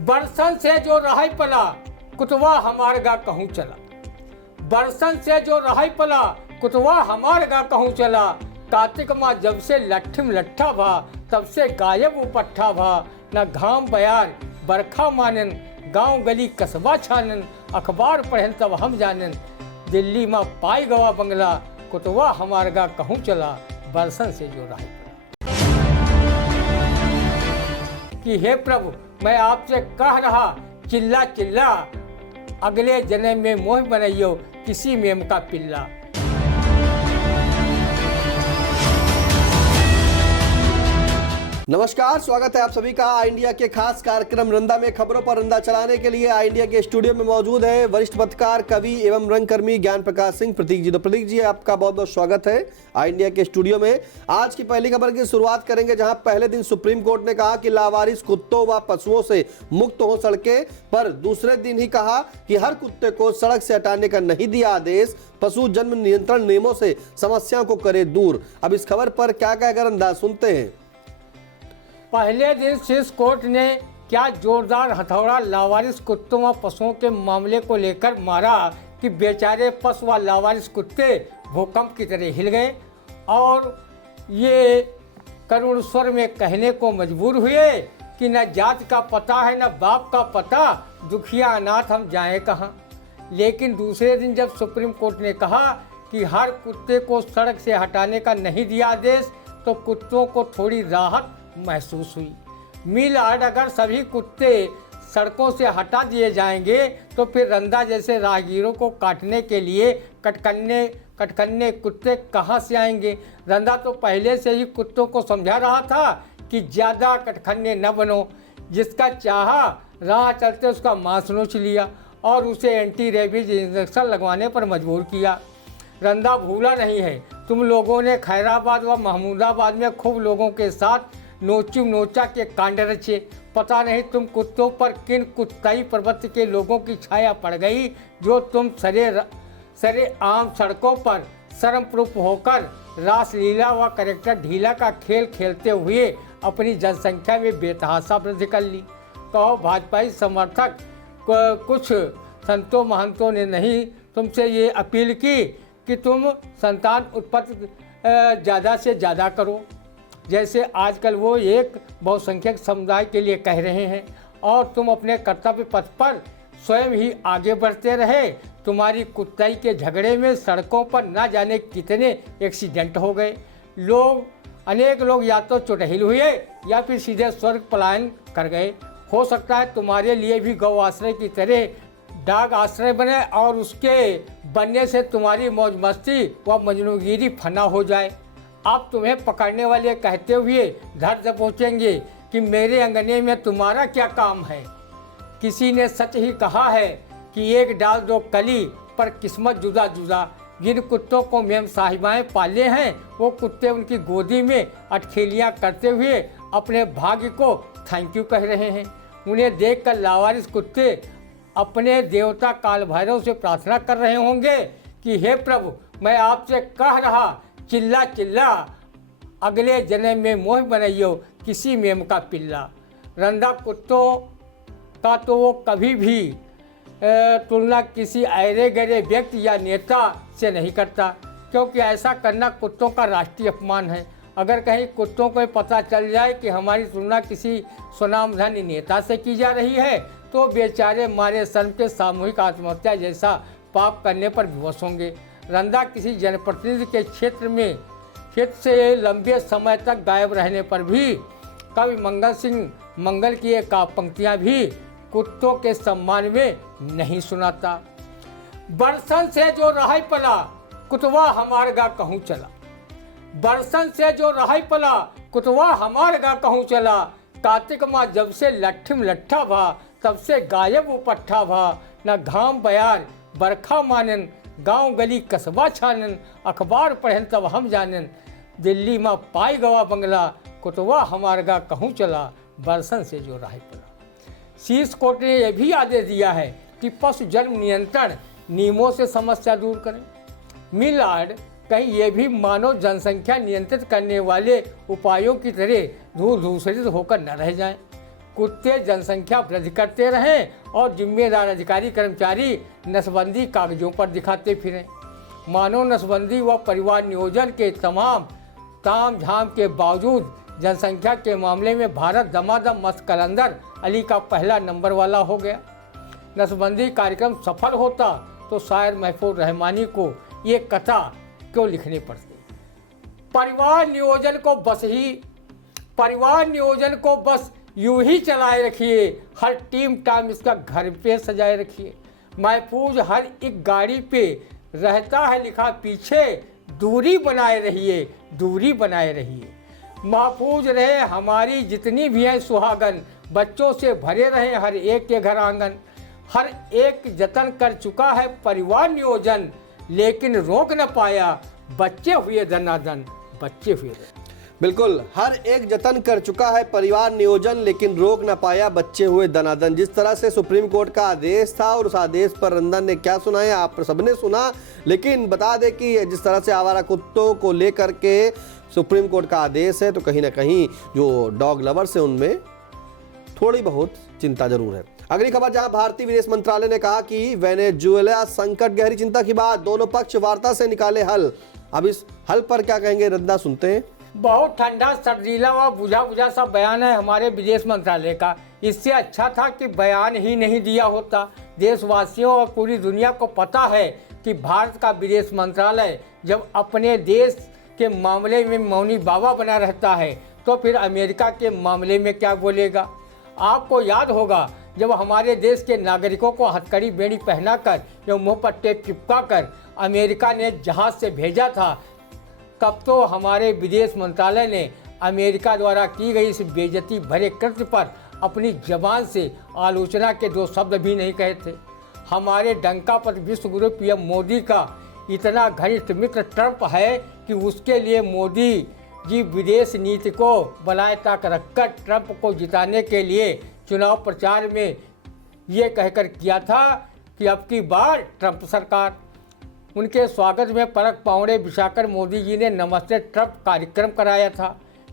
बरसन से जो रहाई पला कुतवा हमार गा कहूँ चला। बरसन से जो रहाई पला कुतवा हमार गा कहूँ चला। कार्तिक माँ जब से लट्ठिम लट्ठा भा तब से गायब उपट्ठा भा। न घाम बयार बरखा मानन गांव गली कस्बा छानन। अखबार पढ़न तब हम जानन दिल्ली माँ पाई गवा बंगला। कुतवा हमार गा कहूँ चला बरसन से जो रहाई पला। कि हे प्रभु मैं आपसे कह रहा चिल्ला चिल्ला, अगले जन्म में मोह बनइयो किसी मेम का पिल्ला। नमस्कार, स्वागत है आप सभी का आई इंडिया के खास कार्यक्रम रंदा में। खबरों पर रंदा चलाने के लिए आई इंडिया के स्टूडियो में मौजूद है वरिष्ठ पत्रकार, कवि एवं रंगकर्मी ज्ञान प्रकाश सिंह प्रतीक जी। तो प्रतीक जी, आपका बहुत बहुत स्वागत है आई इंडिया के स्टूडियो में। आज की पहली खबर की शुरुआत करेंगे, जहां पहले दिन सुप्रीम कोर्ट ने कहा कि लावारिस कुत्तों व पशुओं से मुक्त हो सड़कें, पर दूसरे दिन ही कहा कि हर कुत्ते को सड़क से हटाने का नहीं दिया आदेश। पशु जन्म नियंत्रण नियमों से समस्याओं को करे दूर। अब इस खबर पर क्या कहकर अंदाज सुनते हैं। पहले दिन शीर्ष कोर्ट ने क्या जोरदार हथौड़ा लावारिस कुत्तों व पशुओं के मामले को लेकर मारा कि बेचारे पशु व लावारिस कुत्ते भूकंप की तरह हिल गए और ये करुण स्वर में कहने को मजबूर हुए कि न जात का पता है न बाप का पता, दुखिया अनाथ हम जाएं कहाँ। लेकिन दूसरे दिन जब सुप्रीम कोर्ट ने कहा कि हर कुत्ते को सड़क से हटाने का नहीं दिया आदेश, तो कुत्तों को थोड़ी राहत महसूस हुई। मिल आर्ड अगर सभी कुत्ते सड़कों से हटा दिए जाएंगे तो फिर रंदा जैसे राहगीरों को काटने के लिए कटकन्ने कुत्ते कहाँ से आएंगे। रंदा तो पहले से ही कुत्तों को समझा रहा था कि ज़्यादा कटकन्ने न बनो। जिसका चाहा राह चलते उसका मांस नोच लिया और उसे एंटी रेबीज इंजेक्शन लगवाने पर मजबूर किया। रंदा भूला नहीं है, तुम लोगों ने खैराबाद व महमूदाबाद में खूब लोगों के साथ नोचू नोचा के कांड रचे। पता नहीं तुम कुत्तों पर किन कुत्ताई प्रवृत्ति के लोगों की छाया पड़ गई, जो तुम सरे आम सड़कों पर शर्मप्रूफ होकर रासलीला व करेक्टर ढीला का खेल खेलते हुए अपनी जनसंख्या में बेतहाशा वृद्धि कर ली। कहो भाजपाई समर्थक कुछ संतों महंतों ने नहीं तुमसे ये अपील की कि तुम संतान उत्पत्ति ज़्यादा से ज़्यादा करो, जैसे आजकल वो एक बहुसंख्यक समुदाय के लिए कह रहे हैं, और तुम अपने कर्तव्य पथ पर स्वयं ही आगे बढ़ते रहे। तुम्हारी कुत्ताई के झगड़े में सड़कों पर ना जाने कितने एक्सीडेंट हो गए। अनेक लोग या तो चुटहिल हुए या फिर सीधे स्वर्ग पलायन कर गए। हो सकता है तुम्हारे लिए भी गौ आश्रय की तरह डाक आश्रय बने और उसके बनने से तुम्हारी मौज मस्ती व मजनूगिरी फना हो जाए। अब तुम्हें पकड़ने वाले कहते हुए धर दबोचेंगे कि मेरे अंगने में तुम्हारा क्या काम है। किसी ने सच ही कहा है कि एक डाल दो कली पर किस्मत जुदा जुदा। जिन कुत्तों को मेम साहिबाएँ पाले हैं वो कुत्ते उनकी गोदी में अटखेलियाँ करते हुए अपने भाग्य को थैंक यू कह रहे हैं। उन्हें देखकर लावारिस कुत्ते अपने देवता काल भैरव से प्रार्थना कर रहे होंगे कि हे प्रभु मैं आपसे कह रहा चिल्ला चिल्ला, अगले जन्म में मोह बनइयो किसी मेम का पिल्ला। रंदा कुत्तों का तो वो कभी भी तुलना किसी ऐरे गहरे व्यक्ति या नेता से नहीं करता, क्योंकि ऐसा करना कुत्तों का राष्ट्रीय अपमान है। अगर कहीं कुत्तों को पता चल जाए कि हमारी तुलना किसी सुनामधन्य नेता से की जा रही है तो बेचारे मारे शर्म के सामूहिक आत्महत्या जैसा पाप करने पर विवश होंगे। रंदा किसी जनप्रतिनिधि के क्षेत्र से लंबे समय तक गायब रहने पर भी कवि मंगल सिंह मंगल की एक पंक्तियाँ भी कुत्तों के सम्मान में नहीं सुनाता। बरसन से जो रहाई पला कुतवा हमार गा कहूँ चला। बरसन से जो रहाई पला कुतवा हमार गा कहूँ चला। कार्तिक माँ जब से लट्ठिम लट्ठा भा तब से गायब उपट्ठा भा। न घाम बयार बरखा मानन गांव गली कस्बा छानन। अखबार पढ़न तब हम जानन दिल्ली में पाई गवा बंगला। कुतवा हमार गा कहूँ चला बरसन से जो रहाई पला। शीर्ष कोर्ट ने यह भी आदेश दिया है कि पशु जन्म नियंत्रण नियमों से समस्या दूर करें। मिलार्ड कहीं ये भी मानव जनसंख्या नियंत्रित करने वाले उपायों की तरह धूल धूसरित होकर न रह जाएं। कुत्ते जनसंख्या वृद्धि करते रहें और जिम्मेदार अधिकारी कर्मचारी नसबंदी कागजों पर दिखाते फिरें। मानव नसबंदी व परिवार नियोजन के तमाम ताम झाम के बावजूद जनसंख्या के मामले में भारत दमादम मस्त कलंदर अली का पहला नंबर वाला हो गया। नसबंदी कार्यक्रम सफल होता तो शायर महफूज रहमानी को ये कथा क्यों लिखनी पड़ती। परिवार नियोजन को बस यूं ही चलाए रखिए, हर टीम टाइम इसका घर पे सजाए रखिए। महफूज हर एक गाड़ी पे रहता है लिखा पीछे, दूरी बनाए रहिए। महफूज रहे हमारी जितनी भी है सुहागन, बच्चों से भरे रहे हर एक के घर आंगन। हर एक जतन कर चुका है परिवार नियोजन, लेकिन रोक न पाया बच्चे हुए दनादन। बिल्कुल, हर एक जतन कर चुका है परिवार नियोजन, लेकिन रोक न पाया बच्चे हुए दनादन। जिस तरह से सुप्रीम कोर्ट का आदेश था और उस आदेश पर रंदन ने क्या सुनाया आप सबने सुना। लेकिन बता दें कि जिस तरह से आवारा कुत्तों को लेकर के सुप्रीम कोर्ट का आदेश है, तो कहीं ना कहीं जो डॉग लवर्स है उनमें थोड़ी बहुत चिंता जरूर है। अगली खबर, जहां भारतीय विदेश मंत्रालय ने कहा कि वेनेजुएला संकट गहरी चिंता की बात, दोनों पक्ष वार्ता से निकाले हल। अब इस हल पर क्या कहेंगे रंदा, सुनते हैं। बहुत ठंडा सर्दीला व बुझा सा बयान है हमारे विदेश मंत्रालय का। इससे अच्छा था कि बयान ही नहीं दिया होता। देशवासियों और पूरी दुनिया को पता है कि भारत का विदेश मंत्रालय जब अपने देश के मामले में मौनी बाबा बना रहता है तो फिर अमेरिका के मामले में क्या बोलेगा। आपको याद होगा जब हमारे देश के नागरिकों को हथकड़ी बेड़ी पहनाकर या मुंह पर टेप चिपका कर अमेरिका ने जहाज से भेजा था, तब तो हमारे विदेश मंत्रालय ने अमेरिका द्वारा की गई इस बेइज्जती भरे कृत्य पर अपनी जबान से आलोचना के दो शब्द भी नहीं कहे थे। हमारे डंका पर विश्वगुरु पीएम मोदी का इतना घनिष्ठ मित्र ट्रंप है कि उसके लिए मोदी जी विदेश नीति को बनाए ताक रखकर ट्रंप को जिताने के लिए चुनाव प्रचार में ये कहकर किया था कि अब की बार ट्रंप सरकार। उनके स्वागत में परख पावड़े बिछाकर मोदी जी ने नमस्ते ट्रंप कार्यक्रम कराया था,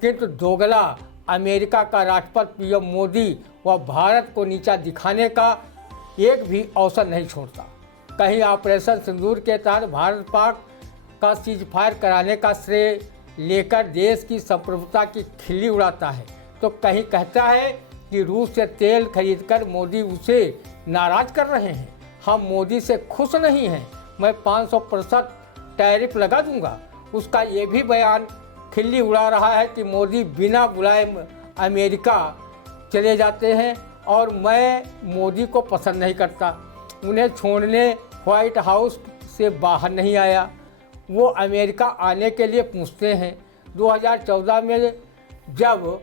किंतु दोगला अमेरिका का राष्ट्रपति पीएम मोदी व भारत को नीचा दिखाने का एक भी अवसर नहीं छोड़ता। कहीं ऑपरेशन सिंदूर के तहत भारत पाक का सीज फायर कराने का श्रेय लेकर देश की संप्रभुता की खिल्ली उड़ाता है, तो कहीं कहता है कि रूस से तेल खरीदकर मोदी उसे नाराज कर रहे हैं। हम मोदी से खुश नहीं हैं, मैं 500% टैरिफ लगा दूंगा। उसका ये भी बयान खिल्ली उड़ा रहा है कि मोदी बिना बुलाए अमेरिका चले जाते हैं और मैं मोदी को पसंद नहीं करता। उन्हें छोड़ने व्हाइट हाउस से बाहर नहीं आया, वो अमेरिका आने के लिए पूछते हैं। 2014 में जब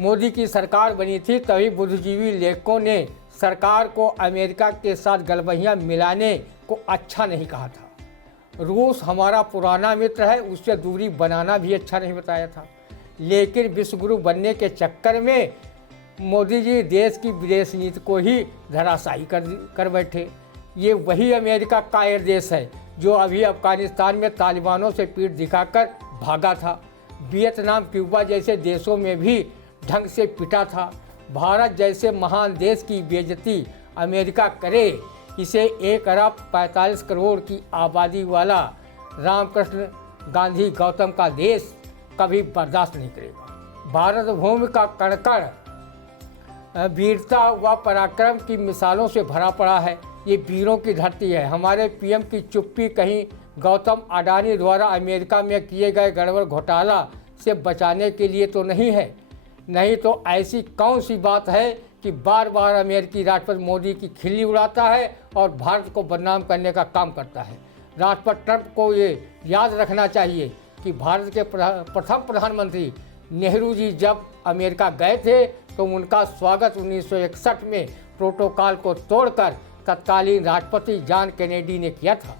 मोदी की सरकार बनी थी तभी बुद्धिजीवी लेखकों ने सरकार को अमेरिका के साथ गलबहियाँ मिलाने को अच्छा नहीं कहा था। रूस हमारा पुराना मित्र है, उससे दूरी बनाना भी अच्छा नहीं बताया था। लेकिन विश्वगुरु बनने के चक्कर में मोदी जी देश की विदेश नीति को ही धराशायी कर बैठे। ये वही अमेरिका कायर देश है जो अभी अफगानिस्तान में तालिबानों से पीठ दिखाकर भागा था। वियतनाम, क्यूबा जैसे देशों में भी ढंग से पिटा था। भारत जैसे महान देश की बेइज्जती अमेरिका करे, इसे 1 अरब 45 करोड़ की आबादी वाला रामकृष्ण गांधी गौतम का देश कभी बर्दाश्त नहीं करेगा। भारत भूमि का कण-कण वीरता व पराक्रम की मिसालों से भरा पड़ा है। ये वीरों की धरती है। हमारे पीएम की चुप्पी कहीं गौतम अडानी द्वारा अमेरिका में किए गए गड़बड़ घोटाला से बचाने के लिए तो नहीं है। नहीं तो ऐसी कौन सी बात है कि बार बार अमेरिकी राष्ट्रपति मोदी की खिल्ली उड़ाता है और भारत को बदनाम करने का काम करता है। राष्ट्रपति ट्रंप को ये याद रखना चाहिए कि भारत के प्रथम प्रधानमंत्री नेहरू जी जब अमेरिका गए थे तो उनका स्वागत 1961 में प्रोटोकॉल को तोड़कर तत्कालीन राष्ट्रपति जॉन कैनेडी ने किया था।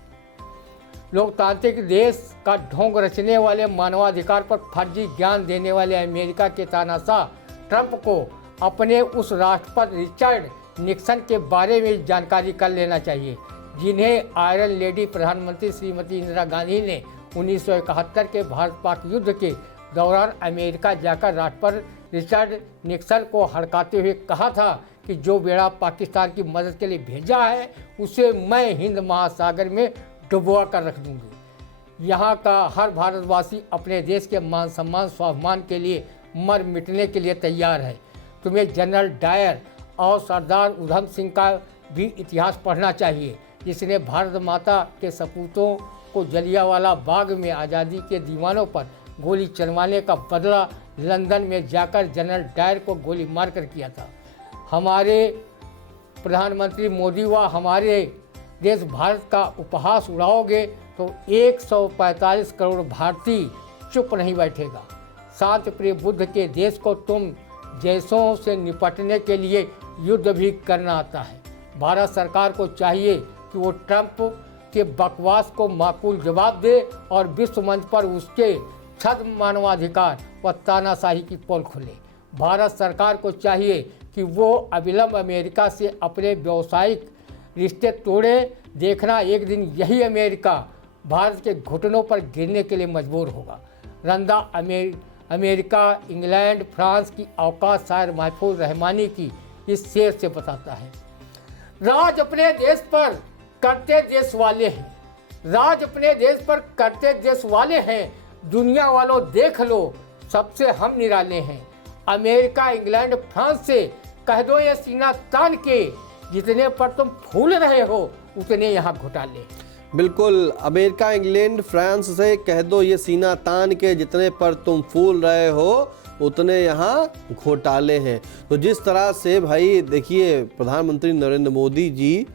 लोकतांत्रिक देश का ढोंग रचने वाले, मानवाधिकार पर फर्जी ज्ञान देने वाले अमेरिका के तानाशाह ट्रंप को अपने उस राष्ट्रपति रिचर्ड निक्सन के बारे में जानकारी कर लेना चाहिए, जिन्हें आयरन लेडी प्रधानमंत्री श्रीमती इंदिरा गांधी ने 1971 के भारत पाक युद्ध के दौरान अमेरिका जाकर राष्ट्रपति रिचर्ड निक्सन को हड़काते हुए कहा था कि जो बेड़ा पाकिस्तान की मदद के लिए भेजा है उसे मैं हिंद महासागर में डुबवा कर रख दूंगी। यहाँ का हर भारतवासी अपने देश के मान सम्मान स्वाभिमान के लिए मर मिटने के लिए तैयार है। तुम्हें जनरल डायर और सरदार उधम सिंह का भी इतिहास पढ़ना चाहिए, जिसने भारत माता के सपूतों को जलियांवाला बाग में आज़ादी के दीवानों पर गोली चलवाने का बदला लंदन में जाकर जनरल डायर को गोली मारकर किया था। हमारे प्रधानमंत्री मोदी व हमारे देश भारत का उपहास उड़ाओगे तो 145 करोड़ भारतीय चुप नहीं बैठेगा। शांति प्रिय बुद्ध के देश को तुम जैसों से निपटने के लिए युद्ध भी करना आता है। भारत सरकार को चाहिए कि वो ट्रंप के बकवास को माकूल जवाब दे और विश्व मंच पर उसके छद्म मानवाधिकार व तानाशाही की पोल खोले। भारत सरकार को चाहिए कि वो अविलंब अमेरिका से अपने व्यावसायिक रिश्ते तोड़े। देखना एक दिन यही अमेरिका भारत के घुटनों पर गिरने के लिए मजबूर होगा। रंदा अमेरिका, इंग्लैंड, फ्रांस की औकात शायर महफूज रहमानी की इस शेर से बताता है। राज अपने देश पर करते देश वाले हैं, राज अपने देश पर करते देश वाले हैं। दुनिया वालों देख लो, सबसे हम निराले हैं। अमेरिका, इंग्लैंड, फ्रांस से कह दो ये सीना तान के, जितने पर तुम फूल रहे हो उतने यहाँ घोटाले। बिल्कुल, अमेरिका, इंग्लैंड, फ्रांस से कह दो ये सीना तान के, जितने पर तुम फूल रहे हो उतने यहाँ घोटाले हैं। तो जिस तरह से भाई देखिए प्रधानमंत्री नरेंद्र मोदी जी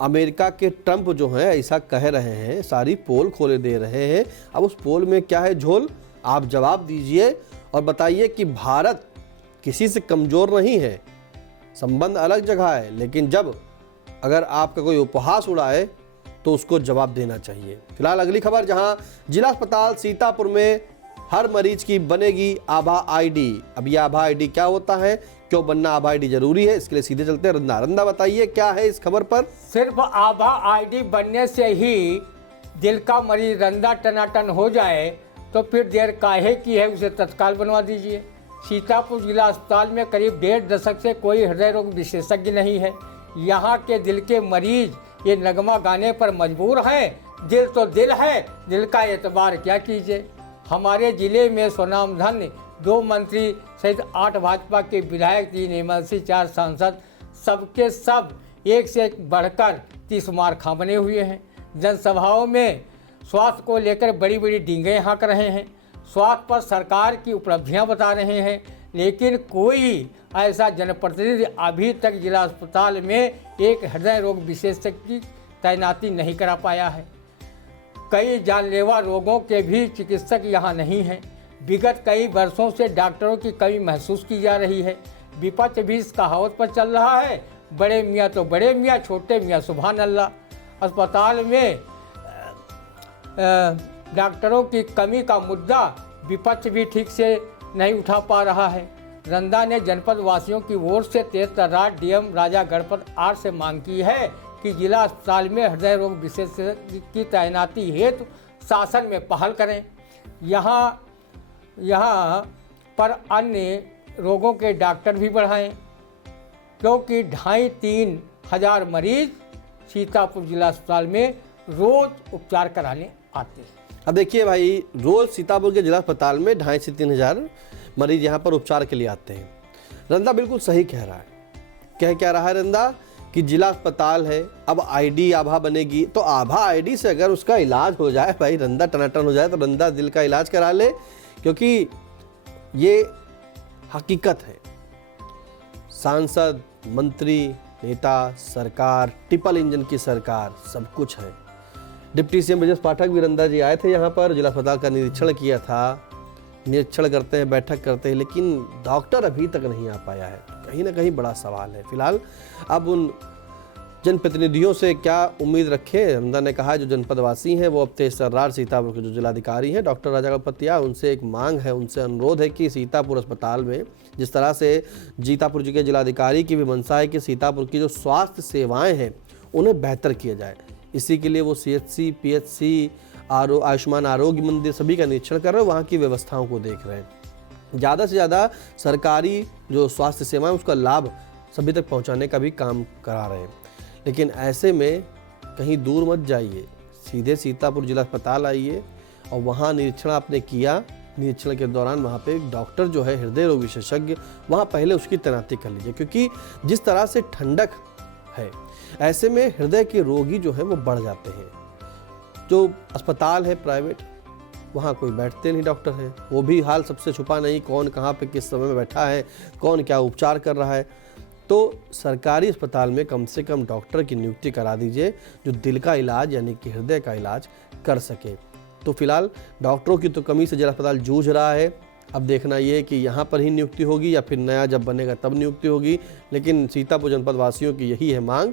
अमेरिका के ट्रंप जो हैं ऐसा कह रहे हैं, सारी पोल खोले दे रहे हैं। अब उस पोल में क्या है झोल, आप जवाब दीजिए और बताइए कि भारत किसी से कमज़ोर नहीं है, संबंध अलग जगह है, लेकिन जब अगर आपका कोई उपहास उड़ाए तो उसको जवाब देना चाहिए। फिलहाल अगली खबर, जहां जिला अस्पताल सीतापुर में हर मरीज की बनेगी आभा आईडी। अब ये आभा आईडी क्या होता है, क्यों बनना आभा आईडी जरूरी है, इसके लिए सीधे चलते हैं रंदा। रंदा बताइए क्या है इस खबर पर। सिर्फ आभा आईडी बनने से ही दिल का मरीज रंदा टनाटन हो जाए तो फिर देर काहे की है, उसे तत्काल बनवा दीजिए। सीतापुर जिला अस्पताल में करीब 1.5 दशक से कोई हृदय रोग विशेषज्ञ नहीं है। यहाँ के दिल के मरीज ये नगमा गाने पर मजबूर हैं। दिल तो दिल है, दिल का एतबार क्या कीजिए। हमारे जिले में स्वनामधन्य 2 मंत्री सहित 8 भाजपा के विधायक, 3 एमएलसी, 4 सांसद, सबके सब एक से एक बढ़कर 30 मार बने हुए हैं। जनसभाओं में स्वास्थ्य को लेकर बड़ी बड़ी डींगें हाँक रहे हैं, स्वास्थ्य पर सरकार की उपलब्धियां बता रहे हैं, लेकिन कोई ऐसा जनप्रतिनिधि अभी तक जिला अस्पताल में एक हृदय रोग विशेषज्ञ की तैनाती नहीं करा पाया है। कई जानलेवा रोगों के भी चिकित्सक यहाँ नहीं हैं। विगत कई वर्षों से डॉक्टरों की कमी महसूस की जा रही है। विपक्ष भी इस कहावत पर चल रहा है, बड़े मियाँ तो बड़े मियाँ, छोटे मियाँ सुभान अल्लाह। अस्पताल में डॉक्टरों की कमी का मुद्दा विपक्ष भी ठीक से नहीं उठा पा रहा है। रंदा ने जनपद वासियों की ओर से तेज तर्रार डीएम राजा गणपत आर से मांग की है कि जिला अस्पताल में हृदय रोग विशेषज्ञ की तैनाती हेतु शासन में पहल करें। यहाँ पर अन्य रोगों के डॉक्टर भी बढ़ाएं, क्योंकि 2.5-3 हज़ार मरीज सीतापुर जिला अस्पताल में रोज उपचार कराने आते हैं। अब देखिए भाई, रोज सीतापुर के जिला अस्पताल में 2.5 से 3 हज़ार मरीज यहाँ पर उपचार के लिए आते हैं। रंदा बिल्कुल सही कह रहा है। कह क्या रहा है रंदा कि जिला अस्पताल है, अब आईडी आभा बनेगी, तो आभा आईडी से अगर उसका इलाज हो जाए, भाई रंदा टनाटन हो जाए तो रंदा दिल का इलाज करा ले, क्योंकि ये हकीकत है। सांसद, मंत्री, नेता, सरकार, ट्रिपल इंजन की सरकार, सब कुछ है। डिप्टी सीएम ब्रजेश पाठक भी रंदा जी आए थे यहाँ पर, जिला अस्पताल का निरीक्षण किया था। निरीक्षण करते हैं, बैठक करते हैं, लेकिन डॉक्टर अभी तक नहीं आ पाया है। कहीं ना कहीं बड़ा सवाल है। फिलहाल अब उन जनप्रतिनिधियों से क्या उम्मीद रखें। रंदा ने कहा जो जनपदवासी हैं वो अब तेज तर्रार सीतापुर के जो जिलाधिकारी हैं डॉक्टर राजा गणपतिया, उनसे एक मांग है, उनसे अनुरोध है कि सीतापुर अस्पताल में जिस तरह से सीतापुर के जिलाधिकारी की भी मंशा है कि सीतापुर की जो स्वास्थ्य सेवाएँ हैं उन्हें बेहतर किया जाए। इसी के लिए वो CHC, PHC आयुष्मान आरोग्य मंदिर सभी का निरीक्षण कर रहे हैं, वहाँ की व्यवस्थाओं को देख रहे हैं। ज़्यादा से ज़्यादा सरकारी जो स्वास्थ्य सेवा है उसका लाभ सभी तक पहुँचाने का भी काम करा रहे हैं। लेकिन ऐसे में कहीं दूर मत जाइए, सीधे सीतापुर जिला अस्पताल आइए और वहाँ निरीक्षण आपने किया, निरीक्षण के दौरान वहाँ पे एक डॉक्टर जो है हृदय रोग विशेषज्ञ, वहाँ पहले उसकी तैनाती कर लीजिए, क्योंकि जिस तरह से ठंडक है ऐसे में हृदय के रोगी जो है वो बढ़ जाते हैं। जो अस्पताल है प्राइवेट, वहाँ कोई बैठते नहीं डॉक्टर हैं, वो भी हाल सबसे छुपा नहीं, कौन कहाँ पे किस समय में बैठा है, कौन क्या उपचार कर रहा है। तो सरकारी अस्पताल में कम से कम डॉक्टर की नियुक्ति करा दीजिए जो दिल का इलाज यानी कि हृदय का इलाज कर सके। तो फिलहाल डॉक्टरों की तो कमी से जिला अस्पताल जूझ रहा है। अब देखना ये है कि यहाँ पर ही नियुक्ति होगी या फिर नया जब बनेगा तब नियुक्ति होगी। लेकिन सीतापुर जनपद वासियों की यही है मांग,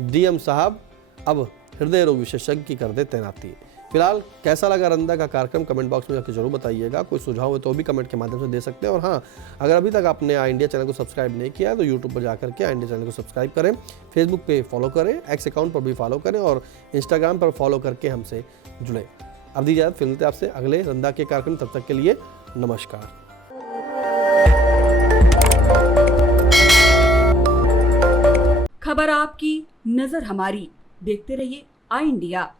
डीएम साहब अब हृदय रोग विशेषज्ञ की कर दे तैनाती। फिलहाल कैसा लगा रंदा का कार्यक्रम कमेंट बॉक्स में जाकर जरूर बताइएगा। कोई सुझाव हो तो भी कमेंट के माध्यम से दे सकते हैं। और हाँ, अगर अभी तक आपने आई इंडिया चैनल को सब्सक्राइब नहीं किया है तो यूट्यूब पर जाकर के आई इंडिया चैनल को सब्सक्राइब करें, फेसबुक पे फॉलो करें, एक्स अकाउंट पर भी फॉलो करें और इंस्टाग्राम पर फॉलो करके हमसे जुड़े। अब दी इजाज़त, फिर मिलते हैं आपसे अगले रंदा के कार्यक्रम। तब तक के लिए नमस्कार। खबर आपकी, नजर हमारी। देखते रहिए आई इंडिया।